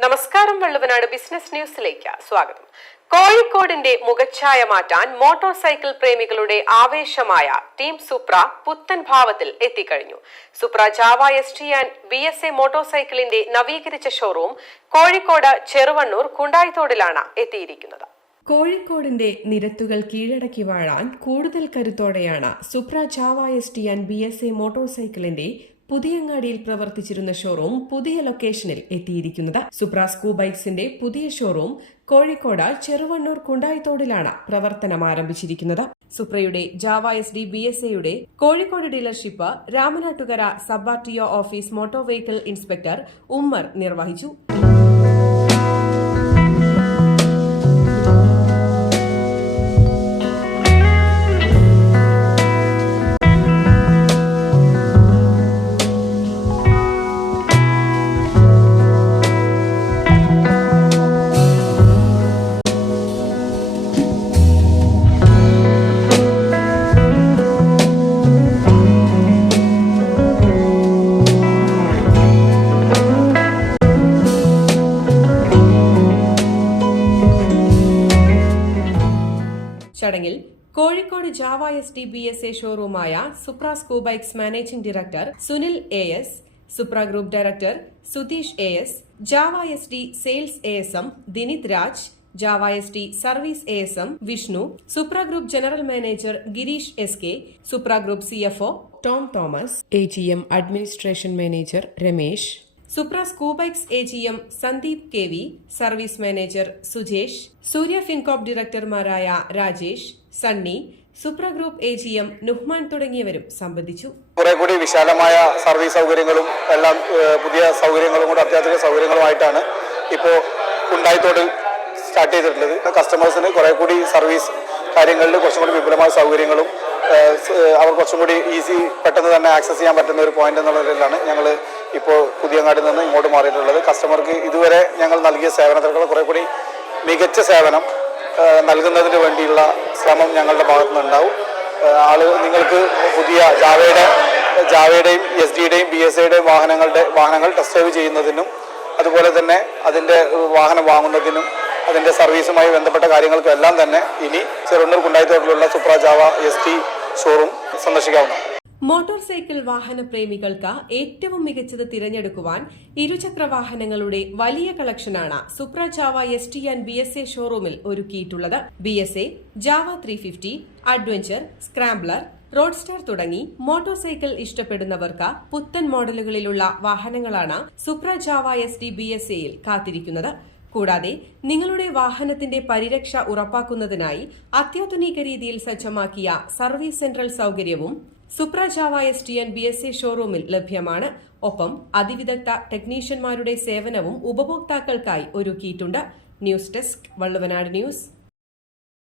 നമസ്കാരം വള്ളുവനാട് ബിസിനസ് ന്യൂസിലേക്ക് സ്വാഗതം. കോഴിക്കോടിന്റെ മുഖച്ഛായ മാറ്റാൻ മോട്ടോർ സൈക്കിൾ പ്രേമികളുടെ ആവേശമായ ടീം സുപ്ര പുത്തൻ ഭാവത്തിൽ എത്തിക്കഴിഞ്ഞു. Supra Jawa S T and B S A motor സൈക്കിളിന്റെ നവീകരിച്ച ഷോറൂം കോഴിക്കോട് ചെറുവണ്ണൂർ കുണ്ടായിത്തോടിലാണ് എത്തിയിരിക്കുന്നത്. കോഴിക്കോടിന്റെ നിരത്തുകൾ കീഴടക്കി വാഴാൻ കൂടുതൽ കരുത്തോടെയാണ് Supra Jawa S T and B S A motor സൈക്കിളിന്റെ പുതിയങ്ങാടിയിൽ പ്രവർത്തിച്ചിരുന്ന ഷോറൂം പുതിയ ലൊക്കേഷനിൽ എത്തിയിരിക്കുന്നത്. സുപ്രാസ്കൂ ബൈക്സിന്റെ പുതിയ ഷോറൂം കോഴിക്കോട് ചെറുവണ്ണൂർ കുണ്ടായിത്തോടിലാണ് പ്രവർത്തനം ആരംഭിച്ചിരിക്കുന്നത്. സുപ്രയുടെ Jawa S D B S എയുടെ Kozhikode dealership Ramanattukara സബ്ബാർട്ടിയോ office motor vehicle inspector Ummer നിർവഹിച്ചു. ചടങ്ങിൽ Kozhikode Jawa S D B S A ഷോറൂമായ Supra scoobikes managing director Sunil A S Supra group director Sudheesh A S Jawa S D sales A S M Dinith Raj Jawa S T service A S M Vishnu Supra group general manager Girish S K Supra group C F O Tom Thomas A G M administration manager Ramesh Supra scoobikes A G M Sandeep K V service manager Sujesh Surya Fincorp ഡയറക്ടർമാരായ Rajesh Sunny Supra group A G M Nuhman തുടങ്ങിയവരും സംബന്ധിച്ചു. കുറെ കൂടി വിശാലമായ service സൗകര്യങ്ങളും എല്ലാം പുതിയ സൗകര്യങ്ങളും കൂടെ അത്യാധുനിക സൗകര്യങ്ങളുമായിട്ടാണ് ഇപ്പോൾ ഉണ്ടായിത്തോട് സ്റ്റാർട്ട് ചെയ്തിട്ടുള്ളത്. കസ്റ്റമേഴ്സിന് കുറെ കൂടി സർവീസ് കാര്യങ്ങളിൽ കുറച്ചും കൂടി വിപുലമായ സൗകര്യങ്ങളും അവർ കുറച്ചും കൂടി ഈസി പെട്ടെന്ന് തന്നെ ആക്സസ് ചെയ്യാൻ പറ്റുന്ന ഒരു പോയിന്റ് എന്നുള്ള നിലയിലാണ് ഞങ്ങൾ ഇപ്പോൾ പുതിയങ്ങാടിൽ നിന്ന് ഇങ്ങോട്ട് മാറിയിട്ടുള്ളത്. കസ്റ്റമർക്ക് ഇതുവരെ ഞങ്ങൾ നൽകിയ സേവനത്തിനേക്കാൾ കുറെ കൂടി മികച്ച സേവനം നൽകുന്നതിന് വേണ്ടിയുള്ള ശ്രമം ഞങ്ങളുടെ ഭാഗത്തു നിന്നുണ്ടാവും. ആൾ നിങ്ങൾക്ക് പുതിയ ജാവയുടെ ജാവയുടെയും എസ് ഡിയുടെയും ബി എസ് ഐയുടെയും വാഹനങ്ങളുടെ വാഹനങ്ങൾ ടെസ്റ്റ് ഡ്രൈവ് ചെയ്യുന്നതിനും അതുപോലെ തന്നെ അതിന്റെ വാഹനം വാങ്ങുന്നതിനും അതിന്റെ സർവീസുമായി ബന്ധപ്പെട്ട കാര്യങ്ങൾക്കും എല്ലാം തന്നെ ഇനി ചെറുണ്ണൂർ കുണ്ടായിത്തോട്ടിലുള്ള ജാവ എസ് ടി ഷോറൂം സന്ദർശിക്കാവുന്നതാണ്. മോട്ടോർ സൈക്കിൾ വാഹന പ്രേമികൾക്ക് ഏറ്റവും മികച്ചത് തിരഞ്ഞെടുക്കുവാൻ ഇരുചക്ര വാഹനങ്ങളുടെ വലിയ കളക്ഷനാണ് Supra Jawa S T and B S A ഷോറൂമിൽ ഒരുക്കിയിട്ടുള്ളത്. B S A Jawa three fifty adventure scrambler roadster തുടങ്ങി മോട്ടോർ സൈക്കിൾ ഇഷ്ടപ്പെടുന്നവർക്ക് പുത്തൻ മോഡലുകളിലുള്ള വാഹനങ്ങളാണ് Supra Jawa S T B S എയിൽ കാത്തിരിക്കുന്നത്. കൂടാതെ നിങ്ങളുടെ വാഹനത്തിന്റെ പരിരക്ഷ ഉറപ്പാക്കുന്നതിനായി അത്യാധുനിക രീതിയിൽ സജ്ജമാക്കിയ സർവീസ് സെൻട്രൽ സൗകര്യവും Supra Jawa S T N B S C ഷോറൂമിൽ ലഭ്യമാണ്. ഒപ്പം അതിവിദഗ്ധ ടെക്നീഷ്യന്മാരുടെ സേവനവും ഉപഭോക്താക്കൾക്കായി ഒരുക്കിയിട്ടുണ്ട്. News desk Valluvanad news.